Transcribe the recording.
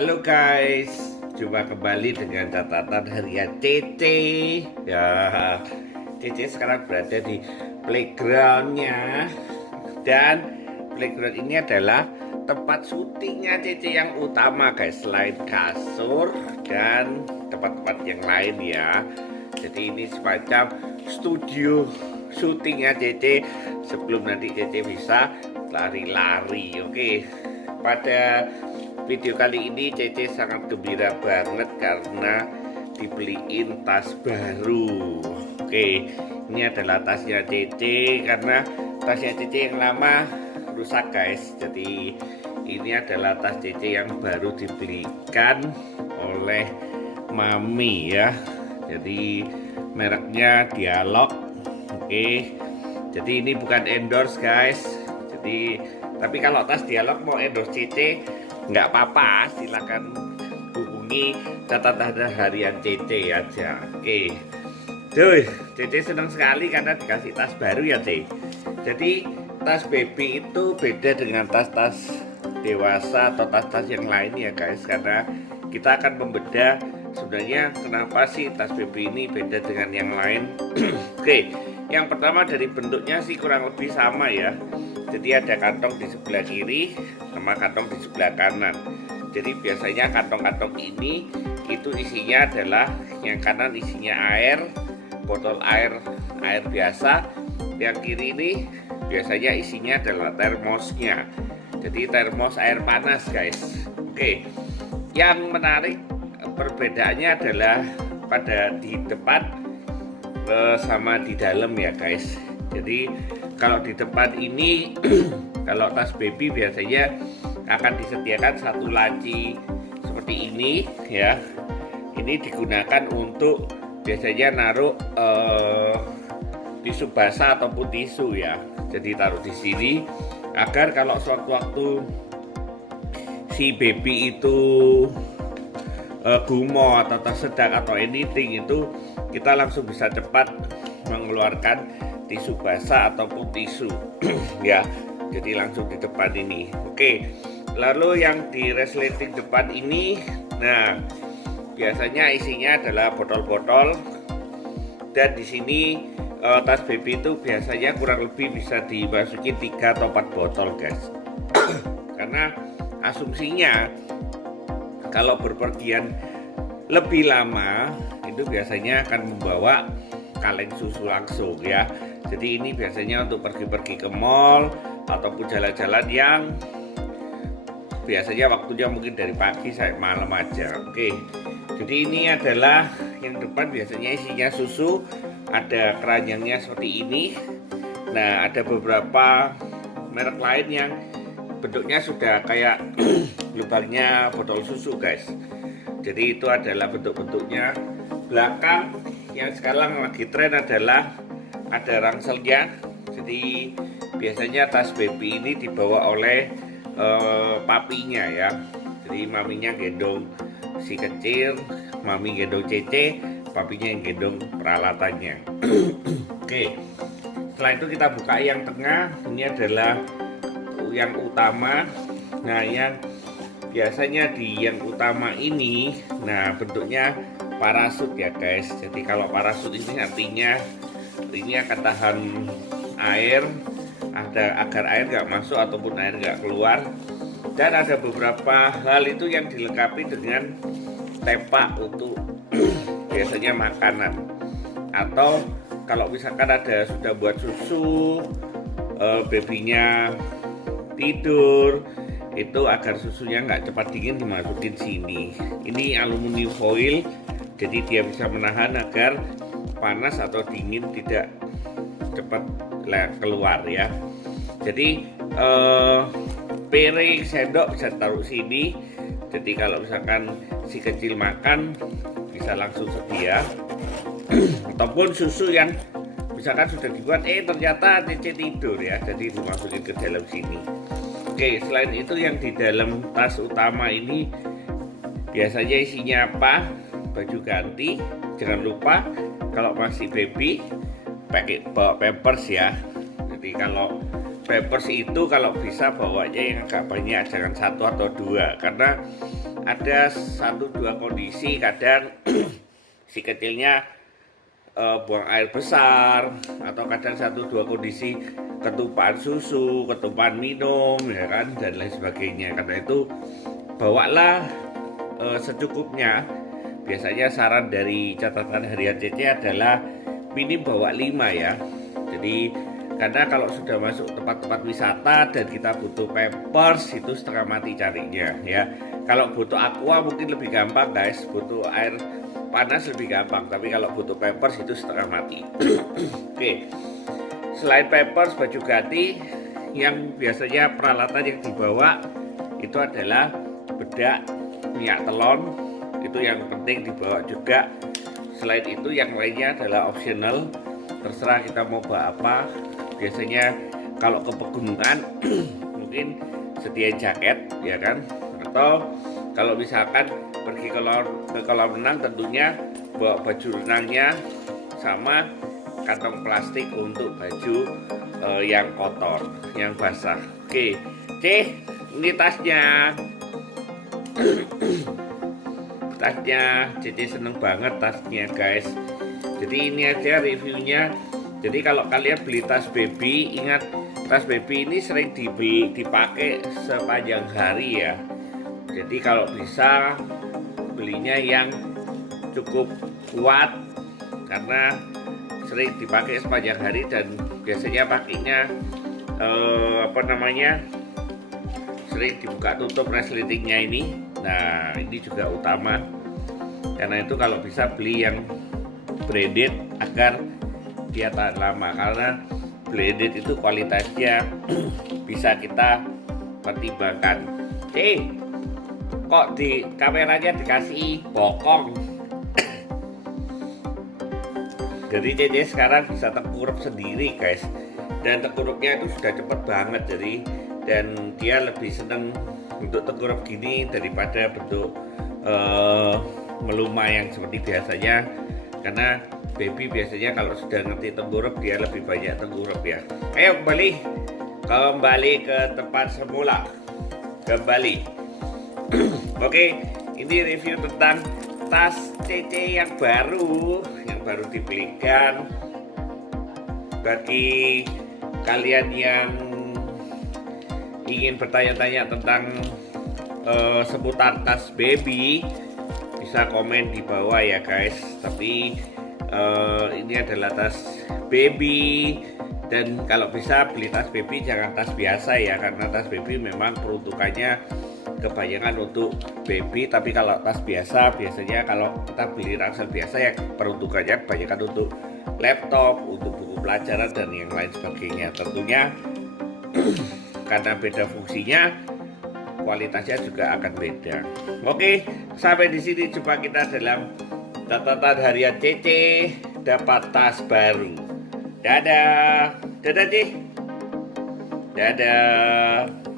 Halo guys, jumpa kembali dengan catatan harian Cece. Ya, Cece sekarang berada di playgroundnya. Dan playground ini adalah tempat syutingnya Cece yang utama guys, selain kasur dan tempat-tempat yang lain ya. Jadi ini semacam studio syutingnya Cece sebelum nanti Cece bisa lari-lari. Oke, pada video kali ini Cece sangat gembira banget karena dibeliin tas baru. Oke, ini adalah tasnya Cece karena tasnya Cece yang lama rusak guys. Jadi ini adalah tas Cece yang baru dibelikan oleh Mami ya. Jadi mereknya Dialog. Oke, jadi ini bukan endorse guys. Jadi tapi kalau tas Dialog mau endorse Cece nggak apa-apa, silakan hubungi catatan harian Cece aja. Oke, Cece senang sekali karena dikasih tas baru ya C. Jadi tas baby itu beda dengan tas-tas dewasa atau tas-tas yang lain ya guys, karena kita akan membedah sebenarnya kenapa sih tas baby ini beda dengan yang lain. Oke, yang pertama dari bentuknya sih kurang lebih sama ya. Jadi ada kantong di sebelah kiri sama kantong di sebelah kanan. Jadi biasanya kantong-kantong ini itu isinya adalah yang kanan isinya air, botol air biasa. Yang kiri ini biasanya isinya adalah termosnya. Jadi termos air panas guys. Oke, yang menarik perbedaannya adalah pada di depan sama di dalam ya guys. Jadi kalau di depan ini kalau tas baby biasanya akan disediakan satu laci seperti ini ya. Ini digunakan untuk biasanya naruh tisu basah ataupun tisu ya. Jadi taruh di sini agar kalau sewaktu-waktu si baby itu gumoh atau tersedak atau anything itu kita langsung bisa cepat mengeluarkan tisu basah ataupun tisu ya. Jadi langsung di depan ini. Oke, lalu yang di resleting depan ini, nah biasanya isinya adalah botol-botol. Dan di sini tas baby itu biasanya kurang lebih bisa dimasuki 3 atau 4 botol guys. Karena asumsinya kalau berpergian lebih lama itu biasanya akan membawa kaleng susu langsung ya. Jadi ini biasanya untuk pergi-pergi ke mall ataupun jalan-jalan yang biasanya waktunya mungkin dari pagi sampai malam aja. Oke, jadi ini adalah yang depan biasanya isinya susu, ada keranjangnya seperti ini. Nah, ada beberapa merek lain yang bentuknya sudah kayak lubangnya botol susu guys. Jadi itu adalah bentuk-bentuknya. Belakang yang sekarang lagi tren adalah ada rangselnya. Jadi biasanya tas baby ini dibawa oleh papinya ya. Jadi maminya gendong si kecil, mami gendong Cece, papinya yang gendong peralatannya. Oke, setelah itu kita buka yang tengah. Ini adalah yang utama. Nah, yang biasanya di yang utama ini, nah bentuknya parasut ya guys. Jadi kalau parasut ini artinya ini akan tahan air, agar air nggak masuk ataupun air nggak keluar. Dan ada beberapa hal itu yang dilengkapi dengan tempat untuk biasanya makanan, atau kalau misalkan ada sudah buat susu, babynya tidur, itu agar susunya nggak cepat dingin dimasukin sini. Ini aluminium foil, jadi dia bisa menahan agar panas atau dingin tidak cepat keluar ya. Jadi piring, sendok bisa taruh sini. Jadi kalau misalkan si kecil makan bisa langsung sedia. Ataupun susu yang misalkan sudah dibuat ternyata Cece tidur ya, jadi dimasukin ke dalam sini. Oke, selain itu yang di dalam tas utama ini biasanya isinya apa? Baju ganti. Jangan lupa kalau masih baby pakai bawa pampers ya. Jadi kalau Pampers itu kalau bisa bawanya yang agak banyak, jangan satu atau dua, karena ada satu dua kondisi kadang si kecilnya buang air besar, atau kadang satu dua kondisi ketupat susu, ketupat minum, ya kan, dan lain sebagainya. Karena itu bawalah secukupnya. Biasanya saran dari catatan harian CC adalah minim bawa 5 ya. Jadi karena kalau sudah masuk tempat-tempat wisata dan kita butuh Pampers, itu setengah mati carinya ya. Kalau butuh aqua mungkin lebih gampang guys, butuh air panas lebih gampang, tapi kalau butuh Pampers itu setengah mati. Oke. Selain Pampers, baju ganti, yang biasanya peralatan yang dibawa itu adalah bedak, minyak telon, itu yang penting dibawa juga. Selain itu yang lainnya adalah optional, terserah kita mau bawa apa. Biasanya kalau ke pegunungan mungkin sedia jaket ya kan, atau kalau misalkan pergi ke kolam renang tentunya bawa baju renangnya sama kantong plastik untuk baju yang kotor, yang basah. Oke, ini tasnya. Tasnya, jadi seneng banget tasnya guys. Jadi ini aja reviewnya. Jadi kalau kalian beli tas baby, ingat tas baby ini sering dipakai sepanjang hari ya. Jadi kalau bisa belinya yang cukup kuat, karena sering dipakai sepanjang hari dan biasanya pakainya sering dibuka tutup resletingnya ini. Nah ini juga utama, karena itu kalau bisa beli yang branded agar dia tahan lama, karena branded itu kualitasnya bisa kita pertimbangkan. Kok di kameranya dikasih bokong. Jadi Cece sekarang bisa tengkurap sendiri guys, dan tengkurapnya itu sudah cepet banget. Jadi dan dia lebih seneng untuk tengkurap gini daripada bentuk meluma yang seperti biasanya, karena baby biasanya kalau sudah ngerti tengkurap dia lebih banyak tengkurap ya. Ayo kembali ke tempat semula. Oke, ini review tentang tas CC yang baru dibelikan. Bagi kalian yang ingin bertanya-tanya tentang seputar tas baby, bisa komen di bawah ya guys. Tapi ini adalah tas baby, dan kalau bisa beli tas baby jangan tas biasa ya, karena tas baby memang peruntukannya kebanyakan untuk baby. Tapi kalau tas biasa, biasanya kalau kita beli ransel biasa ya peruntukannya kebanyakan untuk laptop, untuk buku pelajaran dan yang lain sebagainya. Tentunya karena beda fungsinya, kualitasnya juga akan beda. Oke, sampai di sini jumpa kita dalam catatan harian CC dapat tas baru. Dadah, Ci. Dadah.